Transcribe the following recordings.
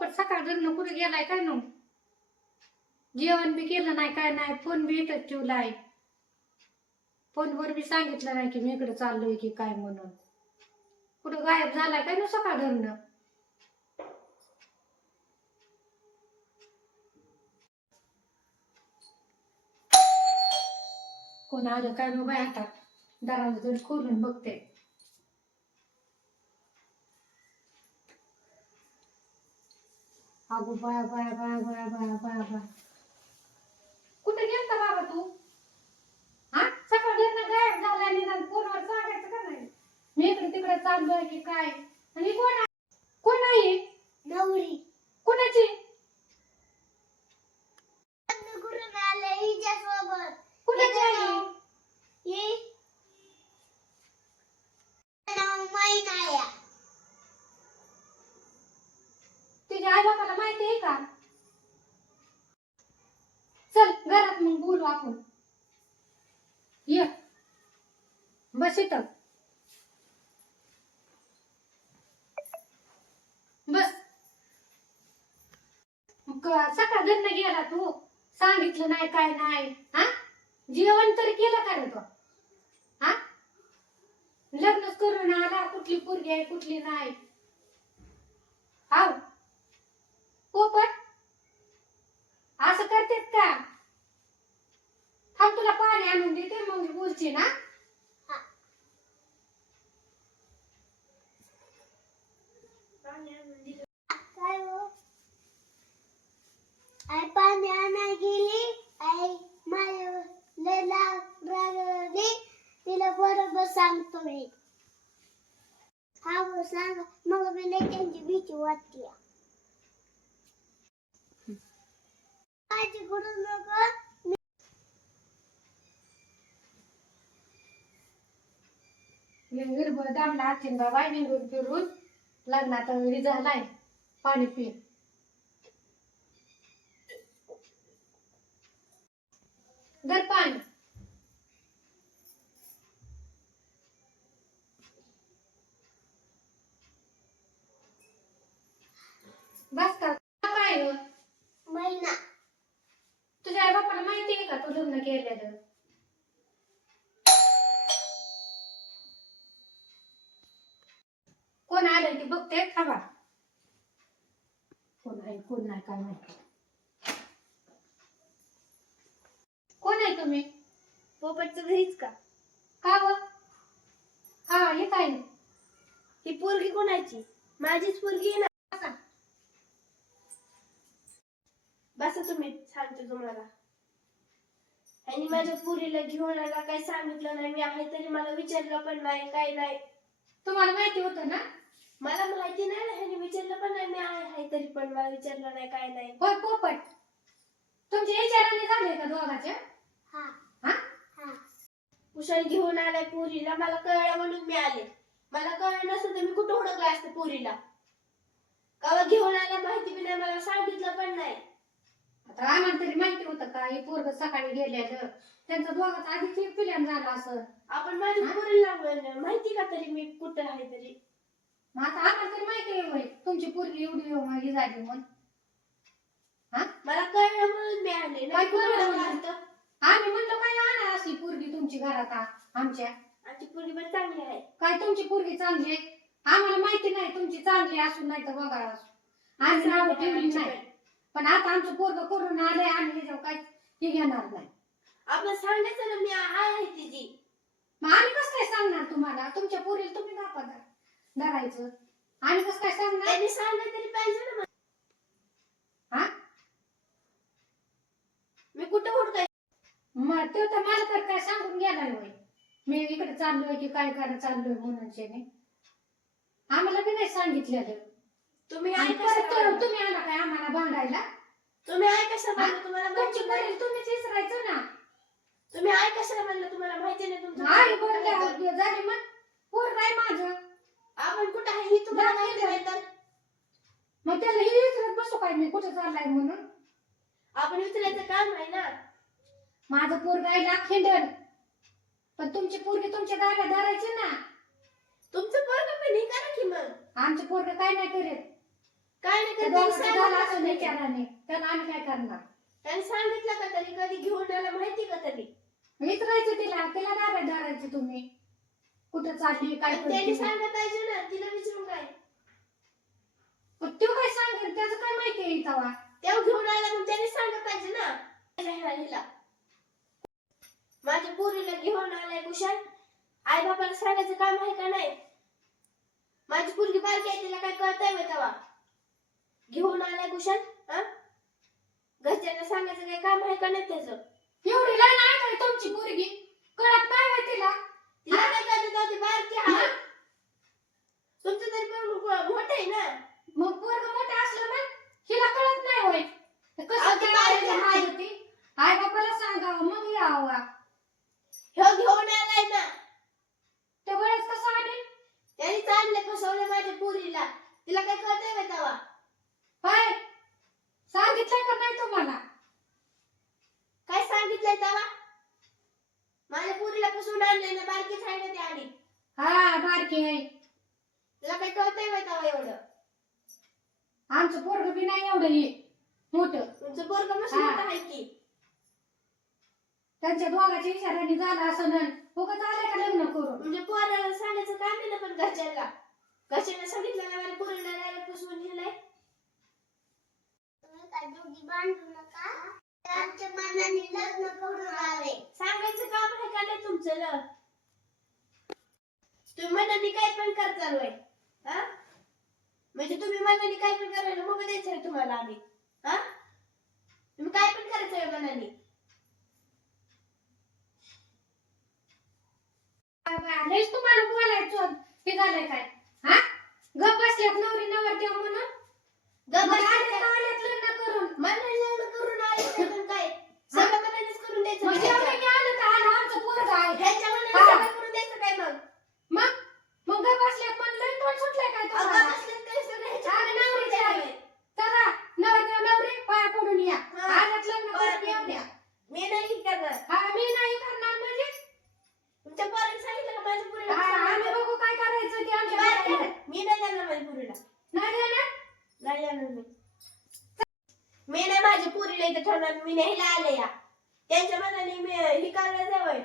पोपट सकाळ धरणं कुठे गेलाय काय नो? जेवण बी केलं नाही काय नाही, फोन बी इथंच ठेवलाय. फोनवर बी सांगितलं नाही की मी इकडे चाललोय की काय म्हणून. कुठं गायब झालाय काय नो सकाळ धरणं? कोण आलं काय नो बाय? आता दरवाजा तरी खोलून बघते. अगो बाया बाया बाया बाया बाया बाया बाया, कुठे गेलता बाबा तू? हा, सकाळ धरणं गायब झालाय, निदान फोनवर सांगायचं का नाही? मी इकडे तिकडे चाललोय की काय? आणि कोण आहे? नवरी कोणाची? करून आले हिच्यासोबत. कुणाची आहे? ही नाव मैनाया. तुझ्या आई बापाला माहिती आहे का? चल घरात मग बोलू आपण. ये बस इथं बस. सकाळ धरणं गेला तू, सांगितलं नाही काय नाही. हा, जेवण तरी केलं का रे तू? हा, लग्नच करून आला, कुठली पोरगी आहे कुठली नाही. हाव पोपट असं करतेत का? थांब तुला पाणी आणून देते मग बोलची ना. काय हो? आई पाणी आणायला गेली. आई माझ्यावर लय रागवली. तिला बरोबर सांगतो मी. हा हो सांगा, मग मी लय त्यांची भीती वाटते. काळजी करू नका. निर्भय दामला आचिन बाबा निघून फिरून लग्नात हे झालाय. पाणी पी. धर पाणी. बस का काय ग? मैना तुझ्या आई बापाला माहिती आहे का तू लग्न केलेलं? कोण आलंय ते बघते थांबा. कोण आहे कोण नाही काय माहिती. कोण आहे तुम्ही? पोपटचं घरीच का? का व? हा हे काय? ही पोरगी कोणाची? माझीच पोरगी आहे ना. बसा तुम्ही, सांगते तुम्हाला. आणि माझ्या पुरीला घेऊन आला, काही सांगितलं नाही. मी आहे तरी मला विचारलं पण नाही, काही नाही. तुम्हाला माहिती होतं ना? मला माहिती नाही ना, ह्याने विचारलं पण नाही. मी आहे तरी पण मला विचारलं नाही, काय नाही. होय पोपट, तुमच्या विचाराने झाले का दोघांच्या? हा हा हा. कुशाल घेऊन आलाय पुरीला, मला कळलं म्हणून मी आले. मला कळलं नसतं तर मी कुठं हुडकलं असतं पुरीला. कवा घेऊन आला माहिती बी नाही, मला सांगितलं पण नाही. आता आम्हाला तरी माहिती होतं का हे पोरग सकाळी गेलेलं? त्यांचं दोघांचं आधीच प्लॅन झाला असं. आपण माझ्या पुरीला माहिती का तरी मी कुठं आहे तरी? मग आता आम्हाला तरी माहिती आहे होय तुमची पोरगी एवढी ही झाली म्हणून. हा, मला कळलं म्हणून मी आले. काय कळलं नाही म्हणून? आम्ही म्हणलो काय आणा असली पोरगी तुमची घरात आमच्या. आमची पोरगी पण चांगली आहे. काय तुमची पोरगी चांगली आहे? आम्हाला माहिती नाही तुमची चांगली असून नाही तर बघा असून. आम्ही नाव ठेवली नाही. पण आता आमचं पोरग करून आले आणि ह्याच्यावर काय हे घेणार नाही. आपण सांगायचं ना मी आहे तिची. मग आम्ही कसं काय सांगणार तुम्हाला? तुमच्या पोरीला तुम्ही दाखवा धरायचं. आम्ही कसं काय सांगणार? त्यांनी सांगायला तरी पाहिजे ना. हा, मी कुठं हुडकाय? मग तो तर मला तर काय सांगून गेलाय होय मी इकडे चाललोय की काय करायला चाललोय म्हणून. आम्हाला बी नाही सांगितलेलं. तुम्ही आणि आहे परत कशा? तुम्ही आला काय आम्हाला भांडायला? तुम्ही आहे कशा म्हणलं? तुम्हाला तुमची माहिती नाही. पोरी तुम्हीच विसरायचं ना. तुम्ही आहे कशाला म्हणलं? तुम्हाला माहिती नाही तुमचं आई पोरगं कुठं आहे तर? बोलल्या झाली मग पोर काय माझं. आपण कुठं आहे ही तुम्हाला माहिती नाही तर? मग त्याला हे विचारत बसू काय मी कुठे चाललाय म्हणून? आपण विचारायचं काम आहे ना. माझं पोरग आहे लाखेंडन, पण तुमची पोरगी तुमच्या दारात धरायची ना. तुमचं पोरगं पण हे करा की मग. आमचं पोरग काय नाही करेल. काय नाही तर दोघांचं त्यांनी झालं असं सांगितलं विचाराने त्याला आम्ही काय करणार त्यांनी सांगितलं का तरी कधी घेऊन आला माहिती का तरी विचारायचं तिला तिला काय धरायचं तुम्ही कुठं चालली काय पण त्यांनी करते सांगत पाहिजे ना तिला विचारून काय पण तो काय सांगेल त्याचं काय माहिती आहे तेव्हा तेव्हा घेऊन आला मग त्यांनी सांगत पाहिजे ना हिला माझ्या पोरीला घेऊन आलाय कुशाल आई बापाला सांगायचं काम आहे का नाही माझी पोरगी बारकी आहे तिला काय कळतंय बा तेव्हा घेऊन आलाय कुशाल हा घरच्यांना सांगायचं काय काम आहे का नाही त्याचं एवढी लहान आहे काय तुमची पोरगी कळत नाही होय तिला तिला काय कळत होती बारकी आहे तुमचं तरी पण मोठं आहे ना मग पोरग मोठं असलं ना हिला कळत नाही होय तर कसं अगदी काय बारकी करायचं आहे. माहिती आई बापाला सांगावं मग यावं ह्यो घेऊन आलाय ना ते वेळेस कसं आणेल त्यांनी चांगलं फसवलं माझ्या पोरीला तिला काय कळतंय बा तेव्हा होय सांगितलंय का नाही तुम्हाला काय सांगितलंय तेव्हा माझ्या पोरीला फसवून आणलंय ना बारकीच आहे ना ती आडी हा बारकी आहे तिला काय कळतंय बा तेव्हा एवढं आमचं पोरग बी नाही एवढं हे मोठं तुमचं पोरग मस्त हा. मोठं आहे की त्यांच्या दोघांच्या इशाऱ्याने झालं असं नाही उगाच आले का लग्न करून म्हणजे पोराला सांगायचं काम आहे ना पण घरच्यांना सांगितलं ना माझ्या पोरीला डायरेक्ट फसवून नेलंय तुम्ही काय दोघी बांधू नका आमच्या मनाने लग्न करून आले सांगायचं काम आहे का नाही तुमचं ना तुम्ही मनाने काय पण करताल वय हा म्हणजे तुम्ही मनाने काय पण करायला मग द्यायचं तुम्हाला आम्ही हा तुम्ही काय पण करायचं मनाने लयच तुम्हाला बोलायचं हे झालंय काय हा गप बसल्यात नवरी नवरदेव म्हणून गप्प मग आले बसल्यात. तर आलेत लग्न करून मनाने लग्न करून आले तर काय सगळं मनानेच करून द्यायचं मग ह्यांच्या. जेवढे की आलं तर आलं आमचं पोरग आहे ह्यांच्या मनाने हा. सगळं करून द्यायचं काय मग मग गप बसल्यात म्हणलं तोंड सुटलंय काय अगं तुम्हाला बसल्यात काय सगळं ह्यांच्या आणि मनाने नवरीच करून आहे. द्यावं. चला नवरदेव नवरी पाया पडून या हा. आल्यात लग्न करून येऊ द्या मी नाही करणार हा मी नाही करणार म्हणजे तुमच्या पोराने सांगितलं का माझ्या पोरीला हा, फसवलं? आम्ही बघू काय करायचं ते मी आमच्या बारकी घरात. आहे. मी नाही करणार माझ्या पोरीला नाही देणार नाही जाणार मी नाही माझ्या पोरीला इथे ठेवणार मी न्यायला आले या त्यांच्या मनाने मी ही करणार जावय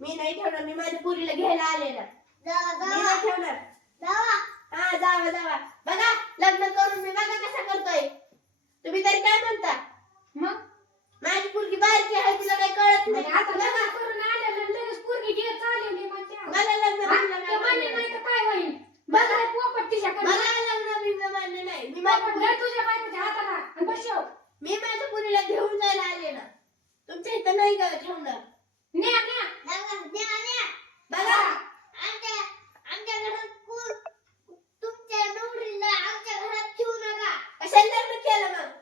मी नाही ठेवणार मी माझ्या पोरीला घ्यायला आले ना मी नाही ठेवणार हा जावा जावा बघा लग्न करून मी बघा कसं करतोय तुम्ही तरी काय म्हणता मग माझी पोरगी बारकी आहे तिला काही कळत मग नाही आता बघा, लग्न करून आलेलं लगेच पोरगी घेत चाललेली म्हणते मला लग्न हा? बिग्न ते मान्य मान्य नाही नाही. तर काय होईल बघा पोपट तिच्याकडे मला लग्न बिग्न मान्य नाही मी माझ्या पोपट धर तुझ्या बायकोच्या हाताला आणि बसव मी माझ्या पोरीला घेऊन जायला आले ना तुमच्या इथं नाही का ठेवणार न्या न्या बघा आमच्या घरात तुमच्या नवरीला आमच्या घरात ठेवू नका कशाला लग्न केलं मग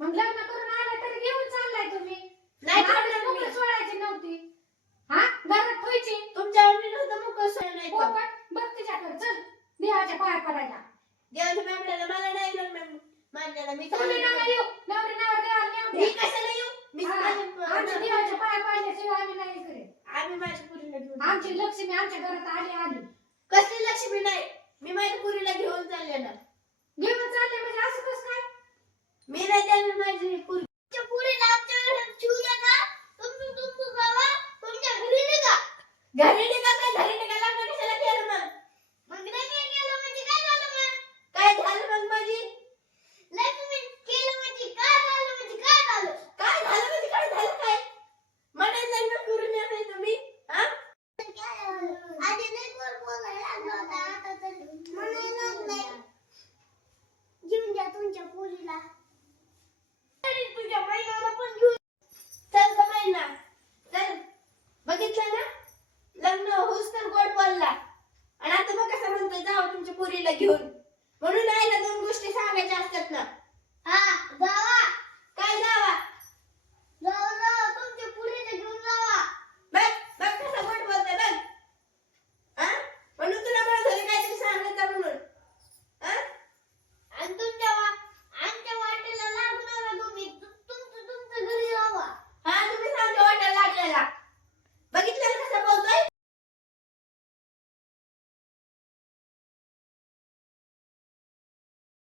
मग लग्न करून आला तरी घेऊन चाललाय तुम्ही नाही आम्हाला ठेवणार मोकळं मी. सोडायची नव्हती हा घरात ठेवायची तुमच्या आवडी नव्हतं मग कसं नाही तर. पोपट बघ तिच्याकडे चल देवाच्या पाया पडायला देवाच्या बाबड्याला मला नाही लग्न मान्याला मी तुम्ही नका येऊ नवरी नवर देवाला नेऊन मी द्या. कशाला येऊ मी हा, आमच्या देवाच्या पाया पाहिल्याशिवाय आम्ही नाही करेल आम्ही माझ्या पुरीला घेऊन आमची लक्ष्मी आमच्या घरात आली आली कसली लक्ष्मी नाही मी माझ्या पुरीला घेऊन चालले ना